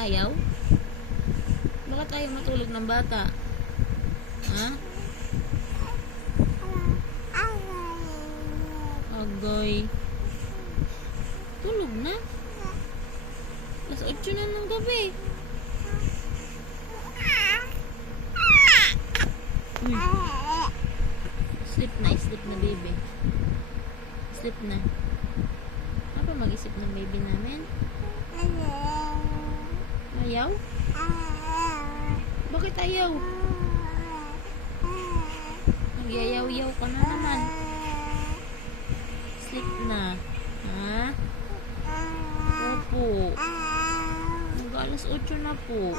Ayaw? Bakit ayaw matulog ng bata? Ha? Agay. Tulog na? Alas 8 na ng gabi. Sleep na baby. Sleep na. Ano pa mag-isip ng baby namin? Ayaw? Bakit ayaw? Nagyayaw-yaw ka na naman. Sleep na. Ha? Opo. Mag-alas 8 na po.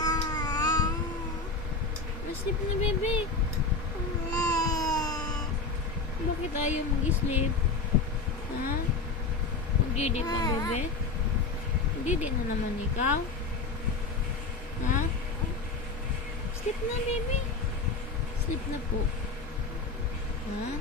Sleep na baby. Bakit ayaw mag-sleep? Ha? Magdidi pa bebe? Magdidi na naman ikaw? Ha? Sleep na baby. Sleep na po. Ha?